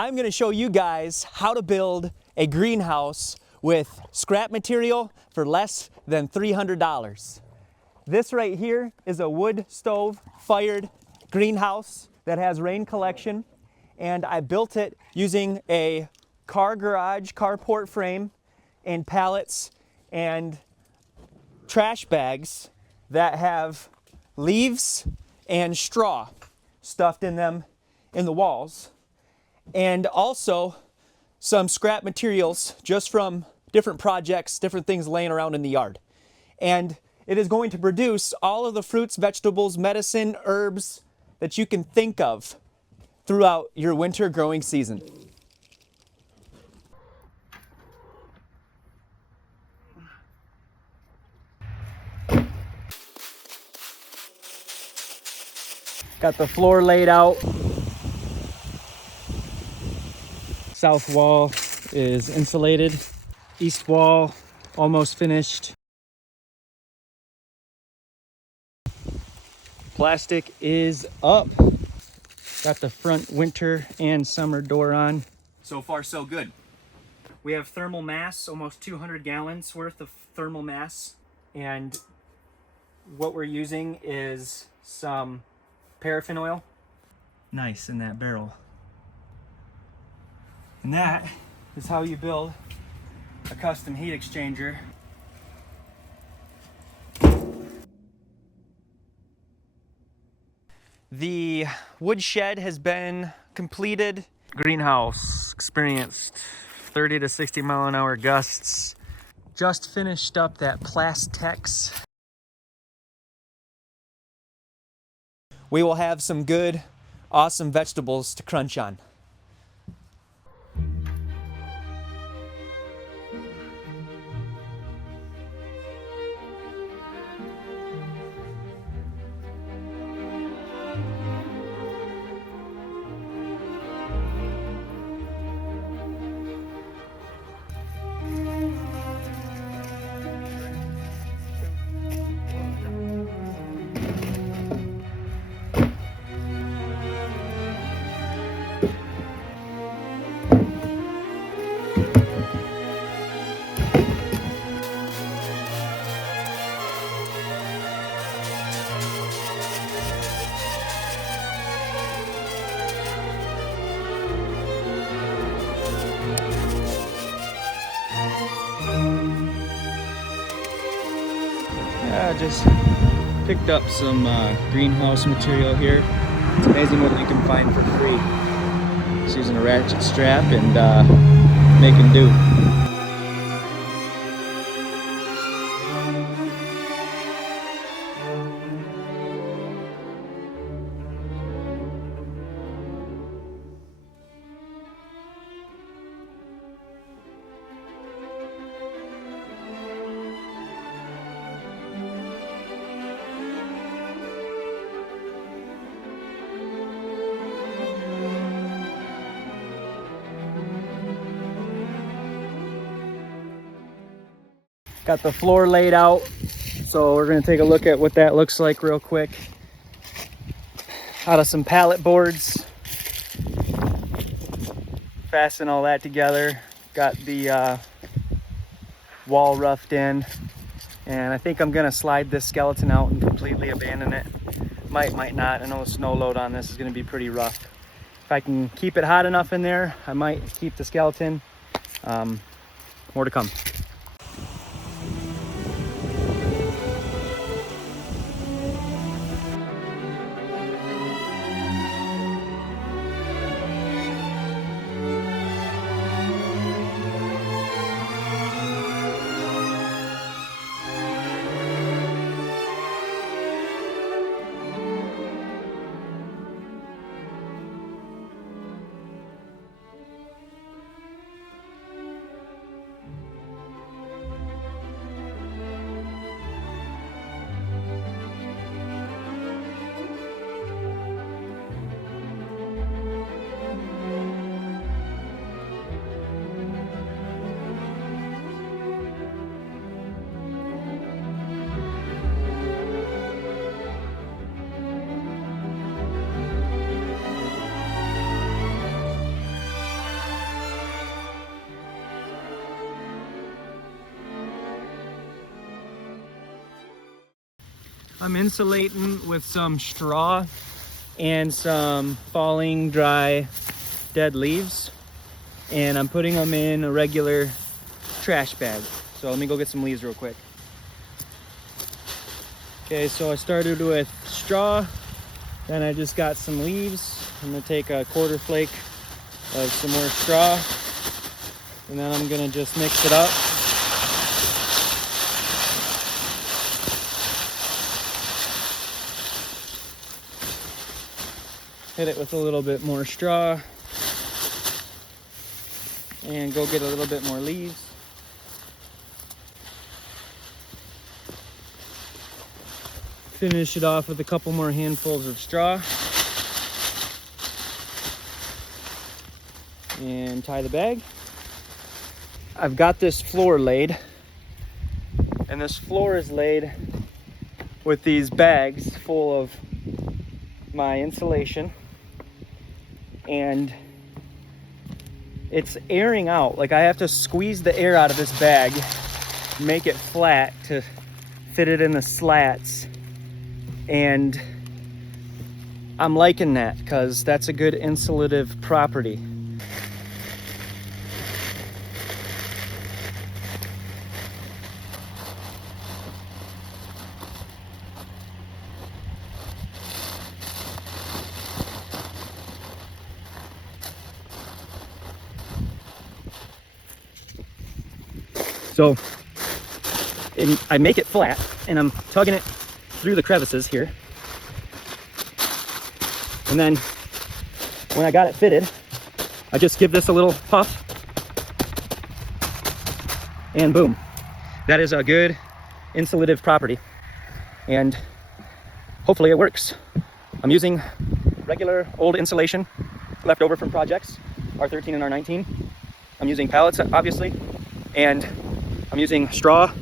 I'm going to show you guys how to build a greenhouse with scrap material for less than $300. This right here is a wood stove fired greenhouse that has rain collection, and I built it using a car garage carport frame and pallets and trash bags that have leaves and straw stuffed in them in the walls, and also some scrap materials just from different projects, different things laying around in the yard. And it is going to produce all of the fruits, vegetables, medicine, herbs that you can think of throughout your winter growing season. Got the floor laid out. South wall is insulated. East wall almost finished. Plastic is up. Got the front winter and summer door on. So far so good. We have thermal mass, almost 200 gallons worth of thermal mass. And what we're using is some paraffin oil. Nice in that barrel. And that is how you build a custom heat exchanger. The woodshed has been completed. Greenhouse experienced 30 to 60 mile an hour gusts. Just finished up that Plastex. We will have some good, awesome vegetables to crunch on. I just picked up some greenhouse material here. It's amazing what you can find for free. Just using a ratchet strap and making do. Got the floor laid out, so we're going to take a look at what that looks like real quick. Out of some pallet boards, fasten all that together. Got the wall roughed in, and I think I'm going to slide this skeleton out and completely abandon it. Might not. I know the snow load on this is going to be pretty rough. If I can keep it hot enough in there, I might keep the skeleton. More to come. I'm insulating with some straw and some falling dry dead leaves, and I'm putting them in a regular trash bag. So let me go get some leaves real quick. Okay, so I started with straw, then I just got some leaves. I'm gonna take a quarter flake of some more straw, and then I'm gonna just mix it up. Hit it with a little bit more straw, and go get a little bit more leaves. Finish it off with a couple more handfuls of straw, and tie the bag. I've got this floor laid, and this floor is laid with these bags full of my insulation, and it's airing out. Like, I have to squeeze the air out of this bag, make it flat to fit it in the slats, and I'm liking that because that's a good insulative property. So I make it flat, and I'm tugging it through the crevices here. And then when I got it fitted, I just give this a little puff, and boom. That is a good insulative property, and hopefully it works. I'm using regular old insulation left over from projects, R13 and R19. I'm using pallets, obviously, and I'm using straw.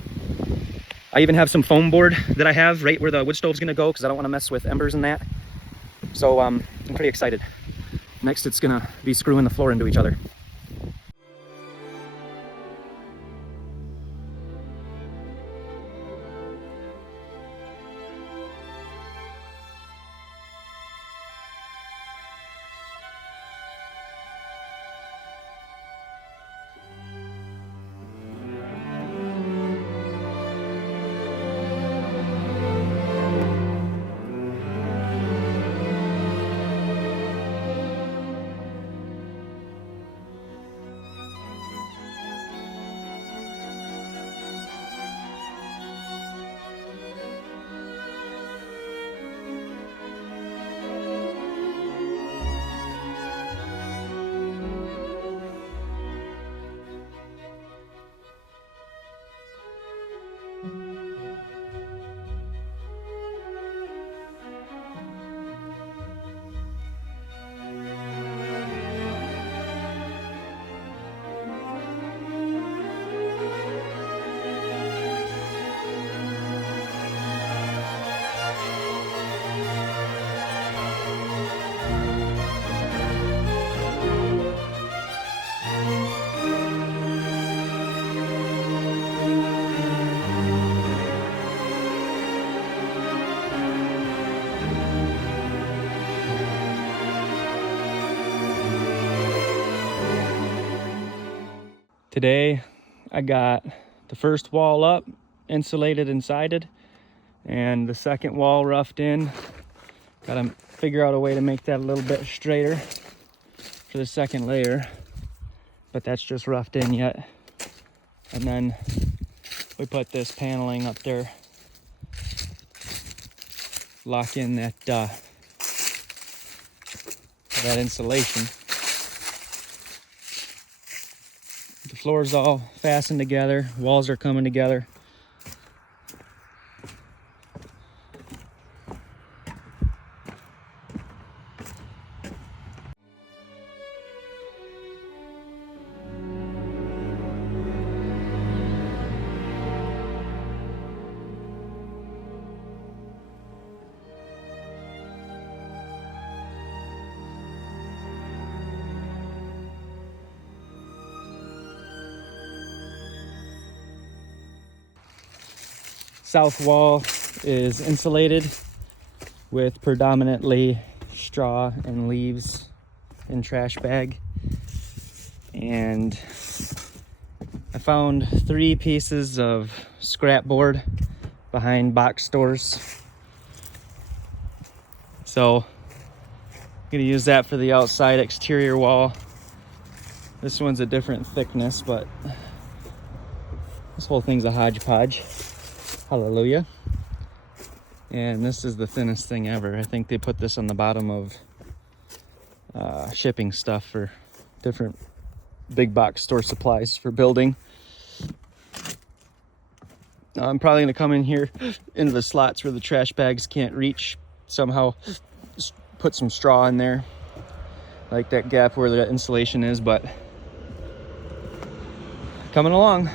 I even have some foam board that I have right where the wood stove's gonna go because I don't want to mess with embers and that. So I'm pretty excited. Next, it's gonna be screwing the floor into each other. Today I got the first wall up, insulated and sided, and the second wall roughed in. Gotta figure out a way to make that a little bit straighter for the second layer, but that's just roughed in yet. And then we put this paneling up there, lock in that insulation. The floor's all fastened together, walls are coming together. South wall is insulated with predominantly straw and leaves and trash bag. And I found 3 pieces of scrap board behind box stores. So I'm gonna use that for the outside exterior wall. This one's a different thickness, but this whole thing's a hodgepodge. Hallelujah. And this is the thinnest thing ever. I think they put this on the bottom of shipping stuff for different big box store supplies for building. I'm probably gonna come in here into the slots where the trash bags can't reach. Somehow put some straw in there, like that gap where the insulation is, but coming along.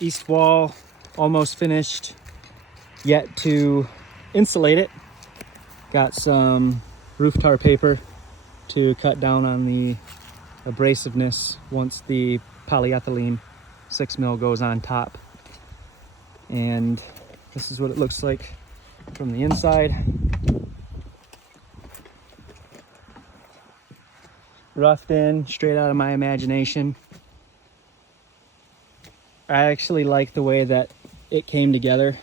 East wall almost finished, yet to insulate it. Got some roof tar paper to cut down on the abrasiveness once the polyethylene 6 mil goes on top. And this is what it looks like from the inside. Roughed in, straight out of my imagination. I actually like the way that it came together.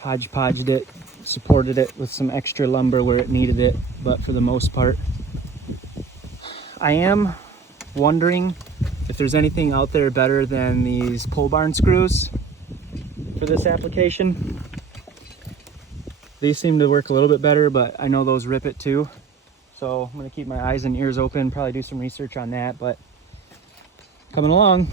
Hodgepodged it, supported it with some extra lumber where it needed it, but for the most part, I am wondering if there's anything out there better than these pole barn screws for this application. These seem to work a little bit better, but I know those rip it too. So I'm gonna keep my eyes and ears open, probably do some research on that, but coming along.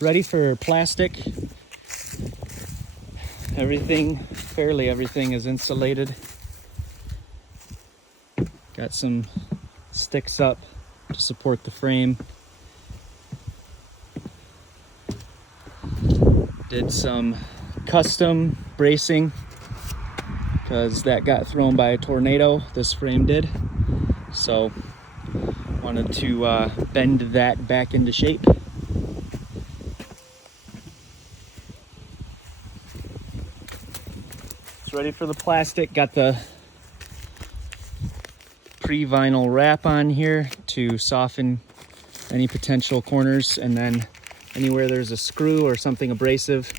ready for plastic. Fairly everything is insulated. Got some sticks up to support the frame. Did some custom bracing because that got thrown by a tornado, this frame did. So wanted to bend that back into shape. It's ready for the plastic. Got the pre-vinyl wrap on here to soften any potential corners, and then anywhere there's a screw or something abrasive,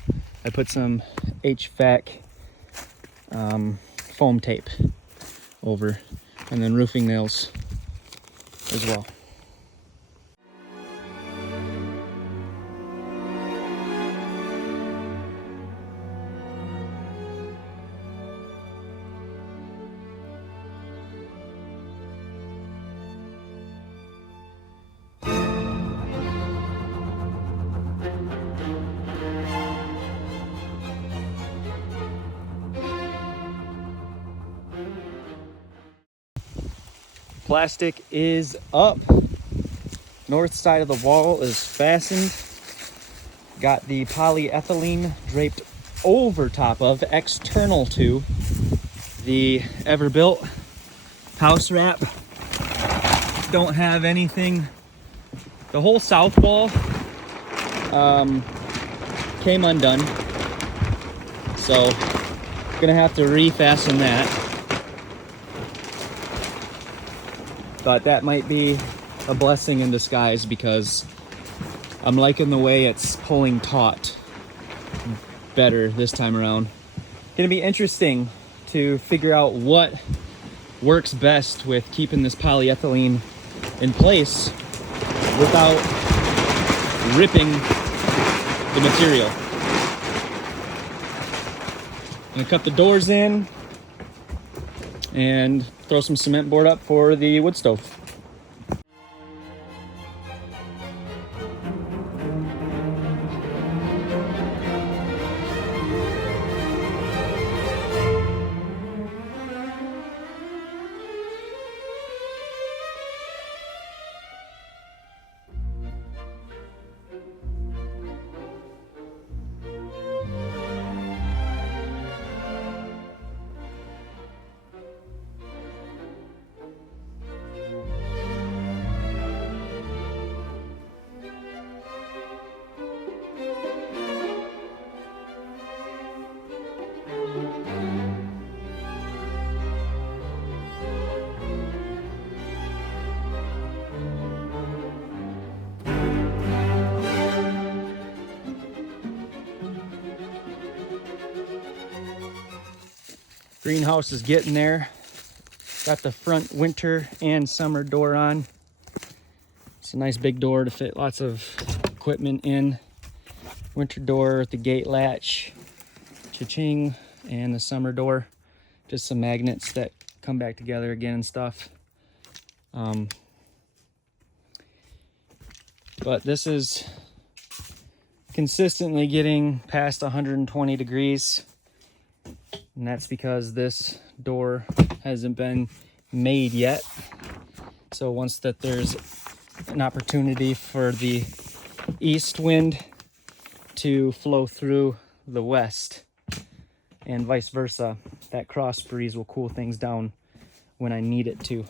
I put some HVAC foam tape over, and then roofing nails as well. Plastic is up. North side of the wall is fastened. Got the polyethylene draped over top of, external to the Everbuilt house wrap. Don't have anything. The whole south wall came undone, so gonna have to refasten that. But that might be a blessing in disguise because I'm liking the way it's pulling taut better this time around. Gonna be interesting to figure out what works best with keeping this polyethylene in place without ripping the material. I'm gonna cut the doors in and throw some cement board up for the wood stove. Greenhouse is getting there. Got the front winter and summer door on. It's a nice big door to fit lots of equipment in. Winter door with the gate latch, cha-ching, and the summer door. Just some magnets that come back together again and stuff. But this is consistently getting past 120 degrees. And that's because this door hasn't been made yet. So once that there's an opportunity for the east wind to flow through the west and vice versa, that cross breeze will cool things down when I need it to.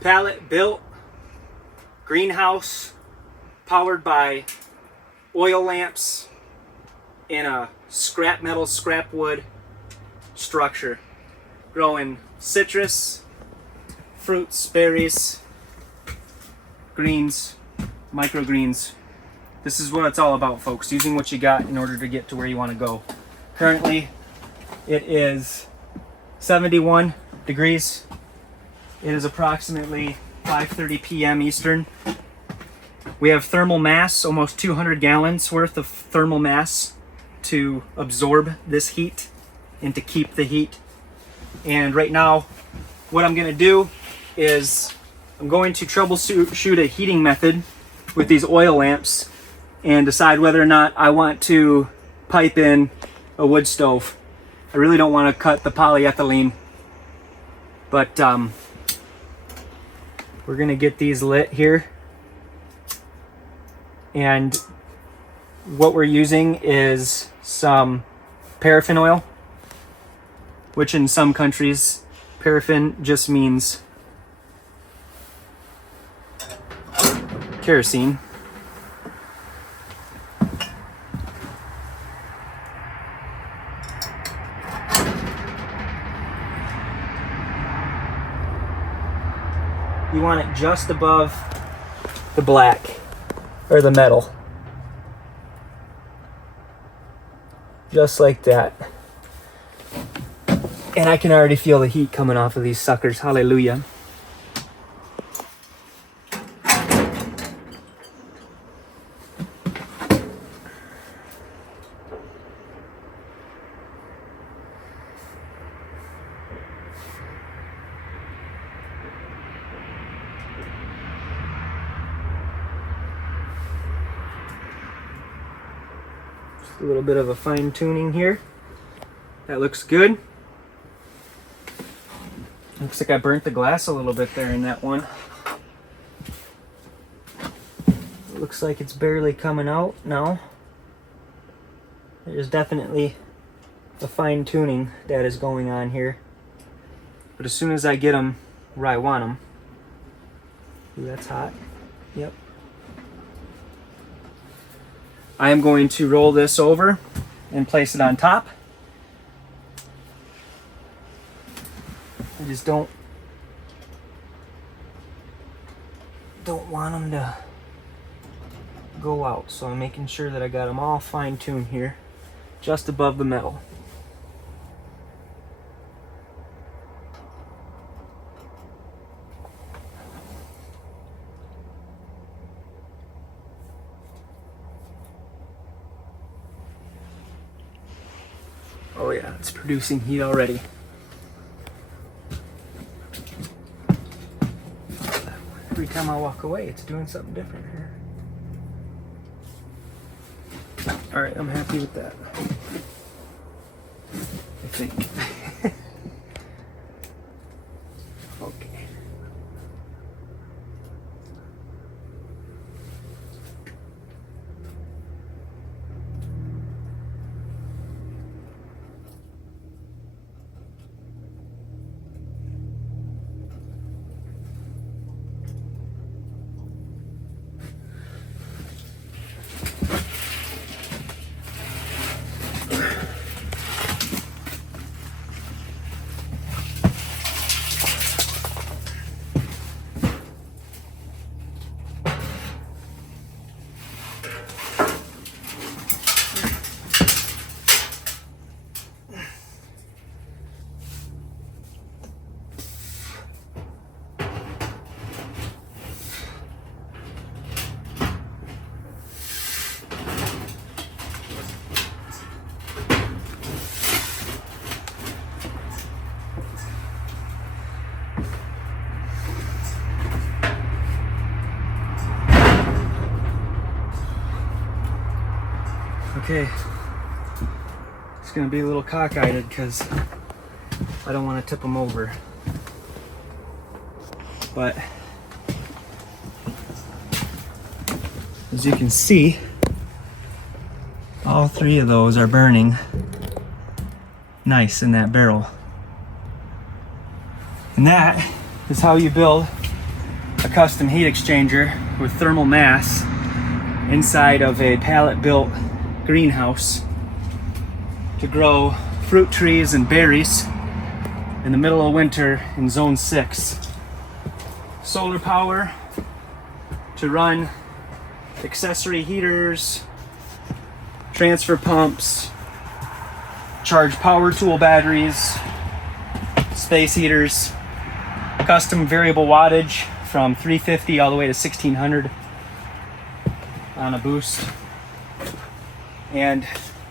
Pallet-Built greenhouse powered by oil lamps in a scrap metal, scrap wood structure. Growing citrus, fruits, berries, greens, microgreens. This is what it's all about, folks. Using what you got in order to get to where you want to go. Currently, it is 71 degrees. It is approximately 5:30 p.m. Eastern. We have thermal mass, almost 200 gallons worth of thermal mass to absorb this heat and to keep the heat. And right now, what I'm gonna do is I'm going to troubleshoot a heating method with these oil lamps and decide whether or not I want to pipe in a wood stove. I really don't want to cut the polyethylene, but we're gonna get these lit here. And what we're using is some paraffin oil, which in some countries, paraffin just means kerosene. You want it just above the black, or the metal. Just like that. And I can already feel the heat coming off of these suckers. Hallelujah. A little bit of a fine tuning here. That looks good. Looks like I burnt the glass a little bit there in that one. It looks like it's barely coming out now. There's definitely a fine tuning that is going on here. But as soon as I get them where I want them. Ooh, that's hot. Yep. I am going to roll this over and place it on top. I just don't want them to go out, so I'm making sure that I got them all fine-tuned here, just above the metal. Oh yeah, it's producing heat already. Every time I walk away, it's doing something different here. All right, I'm happy with that. I think. Okay. Okay, it's gonna be a little cockeyed because I don't want to tip them over, but as you can see, all three of those are burning nice in that barrel. And that is how you build a custom heat exchanger with thermal mass inside of a pallet-built greenhouse to grow fruit trees and berries in the middle of winter in Zone 6. Solar power to run accessory heaters, transfer pumps, charge power tool batteries, space heaters, custom variable wattage from 350 all the way to 1600 on a boost. And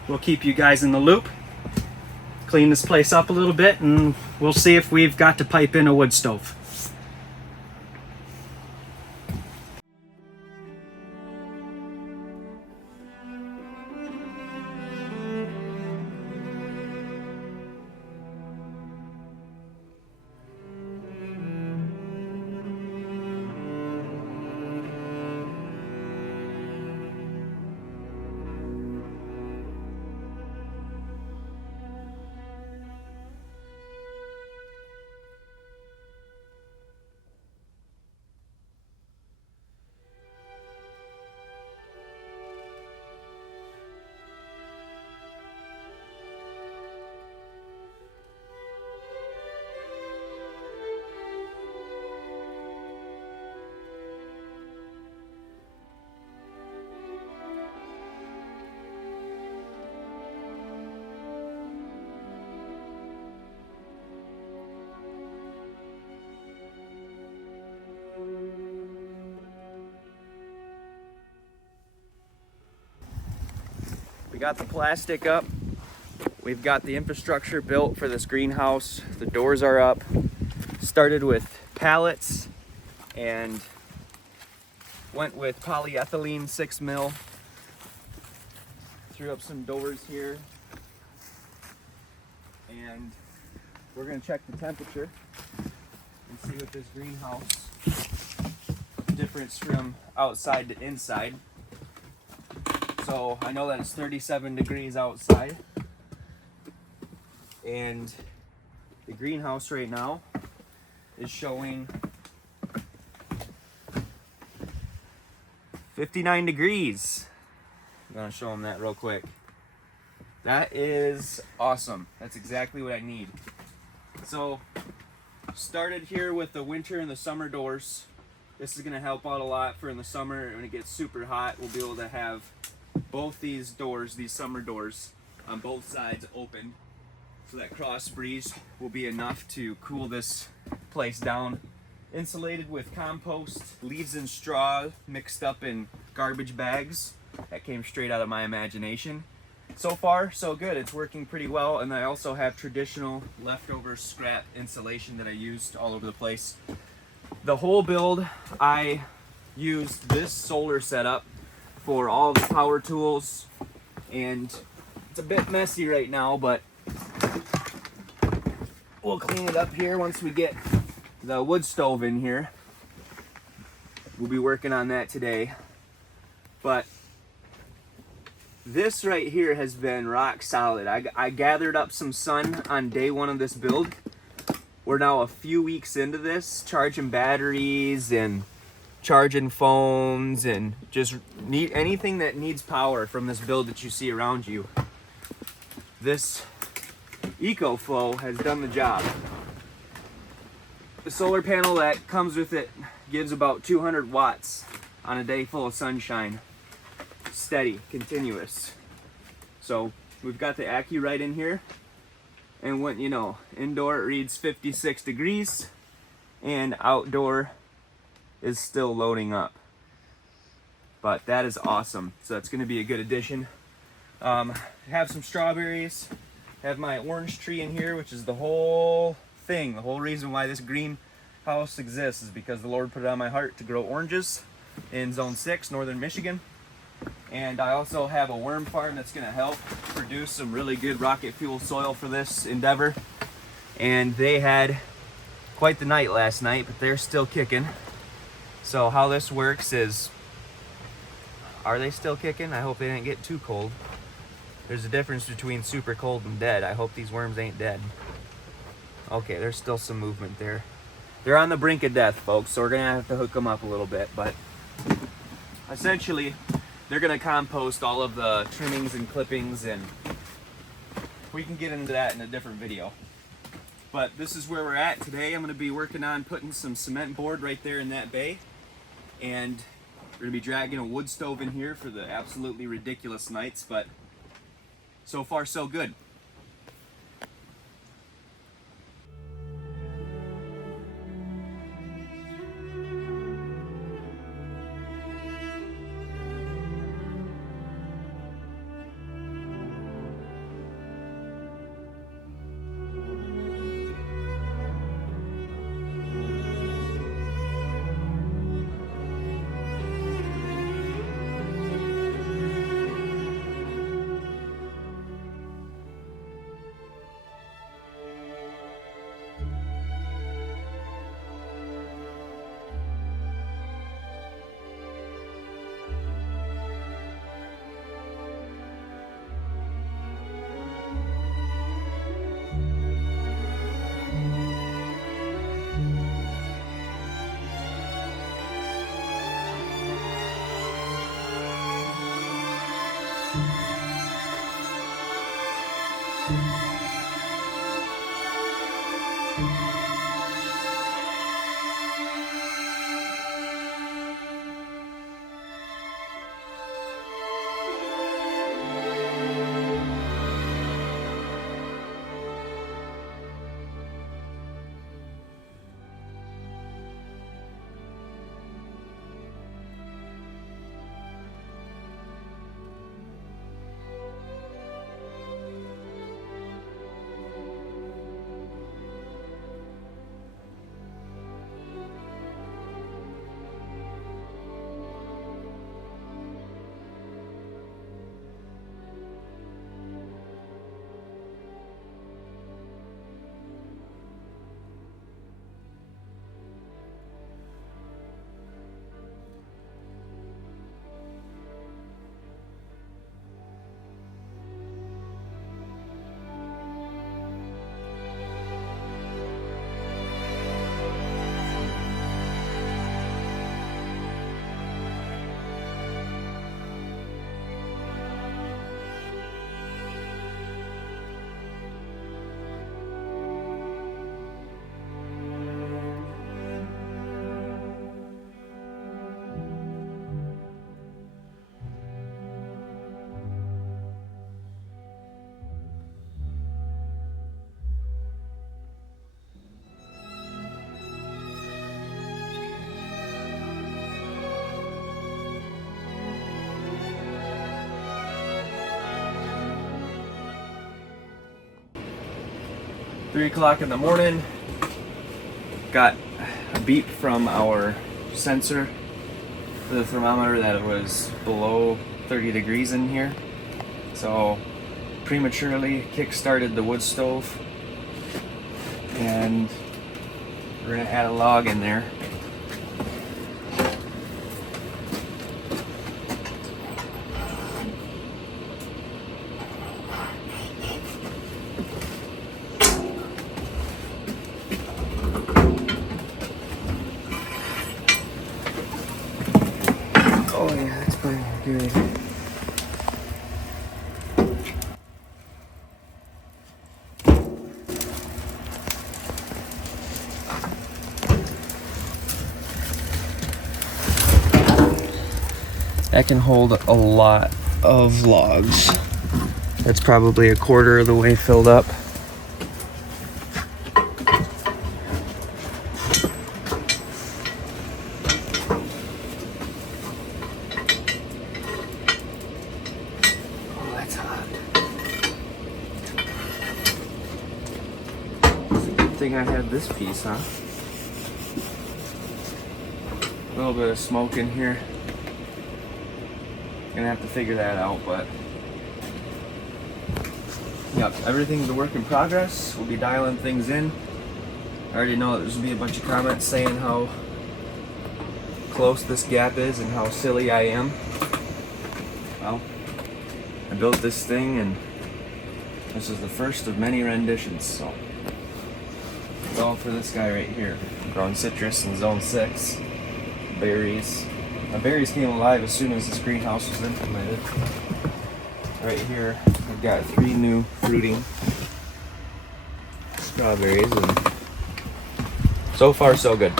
we'll keep you guys in the loop, clean this place up a little bit, and we'll see if we've got to pipe in a wood stove. We got the plastic up. We've got the infrastructure built for this greenhouse. The doors are up. Started with pallets and went with polyethylene 6 mil. Threw up some doors here. And we're gonna check the temperature and see what this greenhouse difference from outside to inside. So I know that it's 37 degrees outside, and the greenhouse right now is showing 59 degrees. I'm gonna show them that real quick. That is awesome. That's exactly what I need. So started here with the winter and the summer doors. This is gonna help out a lot for in the summer. When it gets super hot, we'll be able to have both these doors, these summer doors, on both sides open, so that cross breeze will be enough to cool this place down. Insulated with compost, leaves and straw mixed up in garbage bags. That came straight out of my imagination. So far, so good. It's working pretty well. And I also have traditional leftover scrap insulation that I used all over the place. The whole build, I used this solar setup for all the power tools, and it's a bit messy right now, but we'll clean it up here once we get the wood stove in here. We'll be working on that today. But this right here has been rock solid. I gathered up some sun on day one of this build. We're now a few weeks into this, charging batteries and charging phones and just need anything that needs power from this build that you see around you. This EcoFlow has done the job. The solar panel that comes with it gives about 200 watts on a day full of sunshine. Steady, continuous. So we've got the AccuRite in here, and what you know, indoor it reads 56 degrees and outdoor is still loading up. But that is awesome. So that's going to be a good addition. Have some strawberries. Have my orange tree in here, which is the whole thing. The whole reason why this greenhouse exists is because the Lord put it on my heart to grow oranges in Zone 6, Northern Michigan. And I also have a worm farm that's going to help produce some really good rocket fuel soil for this endeavor. And they had quite the night last night, but they're still kicking. So how this works is, are they still kicking? I hope they didn't get too cold. There's a difference between super cold and dead. I hope these worms ain't dead. Okay, there's still some movement there. They're on the brink of death, folks, so we're gonna have to hook them up a little bit, but essentially they're gonna compost all of the trimmings and clippings, and we can get into that in a different video. But this is where we're at today. I'm gonna be working on putting some cement board right there in that bay, and we're gonna be dragging a wood stove in here for the absolutely ridiculous nights, but so far so good. Three o'clock in the morning, got a beep from our sensor for the thermometer that it was below 30 degrees in here. So prematurely kick-started the wood stove, and we're gonna add a log in there. Oh yeah, that's pretty good. That can hold a lot of logs. That's probably a quarter of the way filled up. Thing I had this piece, huh? A little bit of smoke in here. Gonna have to figure that out, but yep, everything's a work in progress. We'll be dialing things in. I already know that there's gonna be a bunch of comments saying how close this gap is and how silly I am. Well, I built this thing and this is the first of many renditions, so it's all for this guy right here. growing citrus in zone 6, berries. My berries came alive as soon as this greenhouse was implemented. Right here, I've got 3 new fruiting strawberries, and so far so good.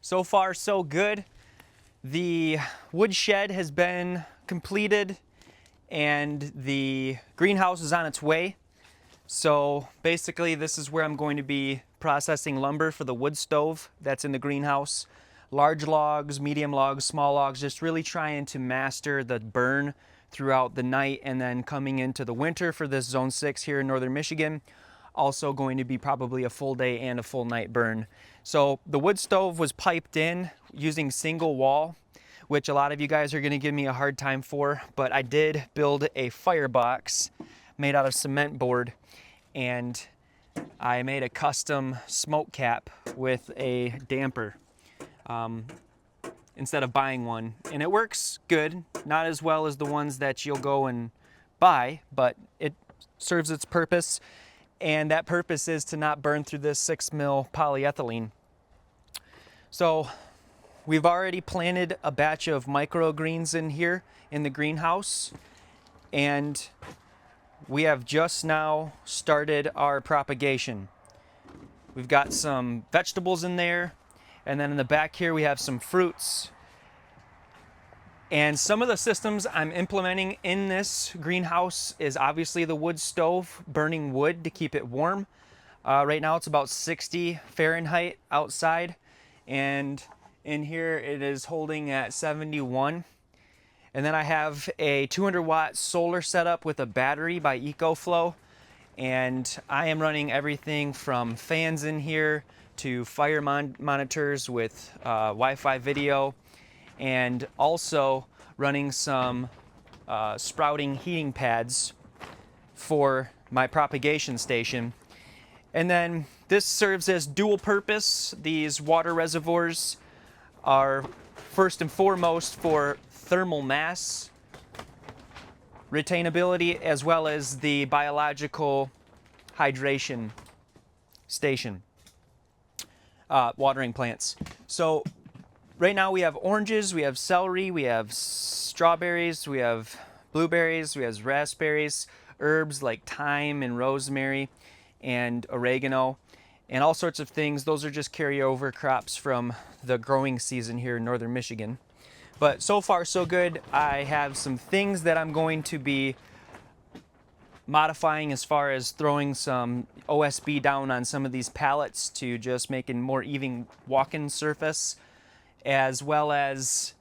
So far, so good. The woodshed has been completed and the greenhouse is on its way. So basically, this is where I'm going to be processing lumber for the wood stove that's in the greenhouse. Large logs, medium logs, small logs, just really trying to master the burn throughout the night, and then coming into the winter for this zone 6 here in northern Michigan, also going to be probably a full day and a full night burn. So the wood stove was piped in using single wall, which a lot of you guys are going to give me a hard time for, but I did build a firebox made out of cement board, and I made a custom smoke cap with a damper instead of buying one, and it works good. Not as well as the ones that you'll go and buy, but it serves its purpose, and that purpose is to not burn through this 6 mil polyethylene. So we've already planted a batch of microgreens in here in the greenhouse, and we have just now started our propagation. We've got some vegetables in there, and then in the back here we have some fruits. And some of the systems I'm implementing in this greenhouse is obviously the wood stove, burning wood to keep it warm. Right now it's about 60 Fahrenheit outside, and in here it is holding at 71. And then I have a 200 watt solar setup with a battery by EcoFlow, and I am running everything from fans in here to fire monitors with Wi-Fi video, and also running some sprouting heating pads for my propagation station. And then this serves as dual purpose. These water reservoirs are first and foremost for thermal mass retainability, as well as the biological hydration station, watering plants. So right now we have oranges, we have celery, we have strawberries, we have blueberries, we have raspberries, herbs like thyme and rosemary and oregano, and all sorts of things. Those are just carryover crops from the growing season here in northern Michigan. But so far so good. I have some things that I'm going to be modifying as far as throwing some OSB down on some of these pallets to just make a more even walking surface, as well as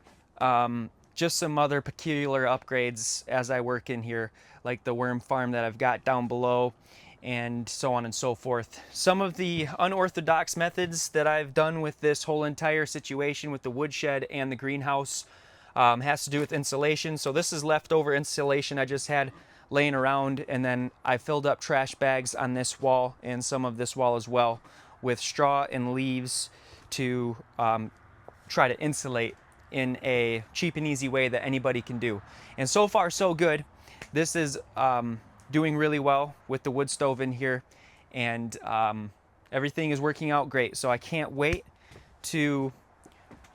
just some other peculiar upgrades as I work in here, like the worm farm that I've got down below, and so on and so forth. Some of the unorthodox methods that I've done with this whole entire situation with the woodshed and the greenhouse has to do with insulation. So this is leftover insulation I just had laying around, and then I filled up trash bags on this wall and some of this wall as well with straw and leaves to try to insulate in a cheap and easy way that anybody can do. And so far so good. This is doing really well with the wood stove in here, and everything is working out great. So I can't wait to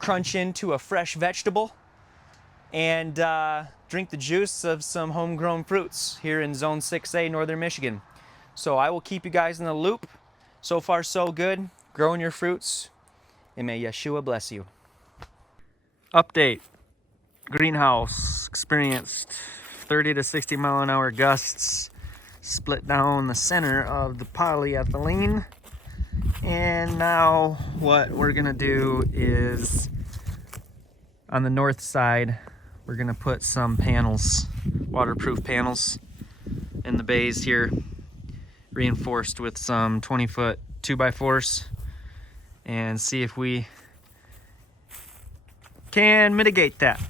crunch into a fresh vegetable and drink the juice of some homegrown fruits here in Zone 6A, Northern Michigan. So I will keep you guys in the loop. So far so good. Growing your fruits, and may Yeshua bless you. Update. Greenhouse experienced 30 to 60 mile an hour gusts, split down the center of the polyethylene. And now what we're gonna do is, on the north side, we're gonna put some panels, waterproof panels in the bays here, reinforced with some 20-foot 2x4s, and see if we can mitigate that.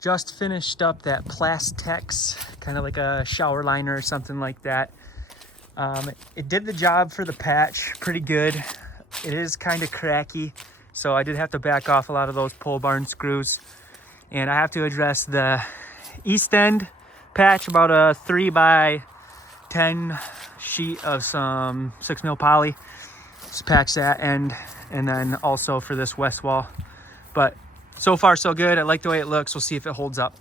Just finished up that Plastex, kind of like a shower liner or something like that. It did the job for the patch pretty good. It is kind of cracky, so I did have to back off a lot of those pole barn screws. And I have to address the east end patch, about a 3x10 sheet of some 6 mil poly. Just patch that end, and then also for this west wall. But so far so good. I like the way it looks. We'll see if it holds up.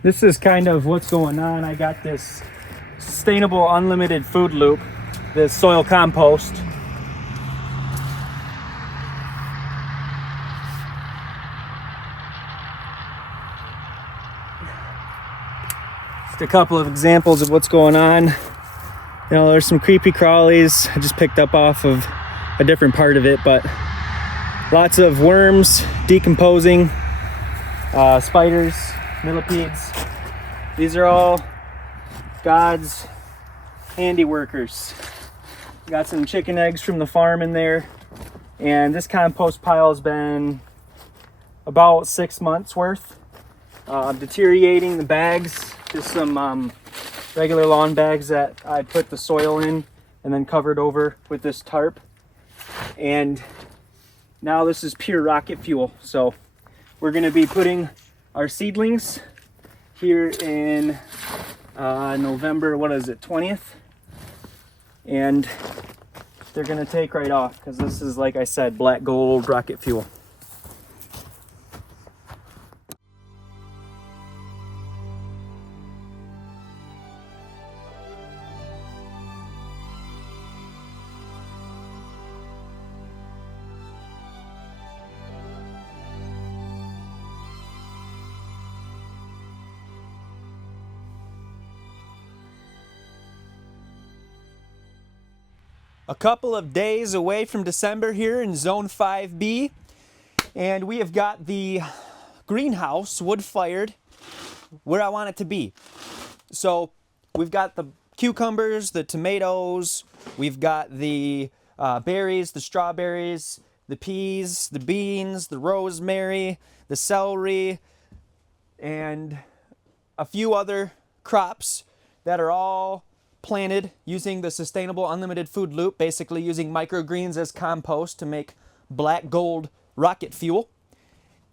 This is kind of what's going on. I got this sustainable unlimited food loop, this soil compost. Just a couple of examples of what's going on. You know, there's some creepy crawlies I just picked up off of a different part of it, but lots of worms decomposing, spiders, millipedes. These are all God's handiworkers. Got some chicken eggs from the farm in there, and this compost pile has been about 6 months worth. Deteriorating the bags, just some regular lawn bags that I put the soil in, and then covered over with this tarp. And now this is pure rocket fuel. So we're gonna be putting our seedlings here in November, what is it, 20th? And they're gonna take right off because this is, like I said, black gold rocket fuel. A couple of days away from December here in Zone 5B, and we have got the greenhouse wood-fired where I want it to be. So we've got the cucumbers, the tomatoes, we've got the berries, the strawberries, the peas, the beans, the rosemary, the celery, and a few other crops that are all planted using the sustainable unlimited food loop, basically using microgreens as compost to make black gold rocket fuel.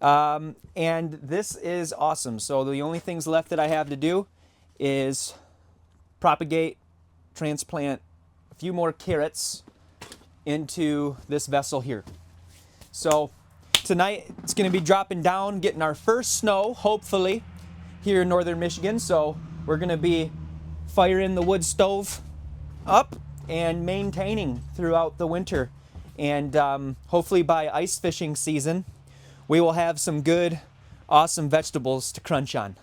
And this is awesome. So the only things left that I have to do is propagate, transplant a few more carrots into this vessel here. So tonight it's going to be dropping down, getting our first snow, hopefully, here in northern Michigan. So we're going to be firing the wood stove up and maintaining throughout the winter. And hopefully by ice fishing season, we will have some good, awesome vegetables to crunch on.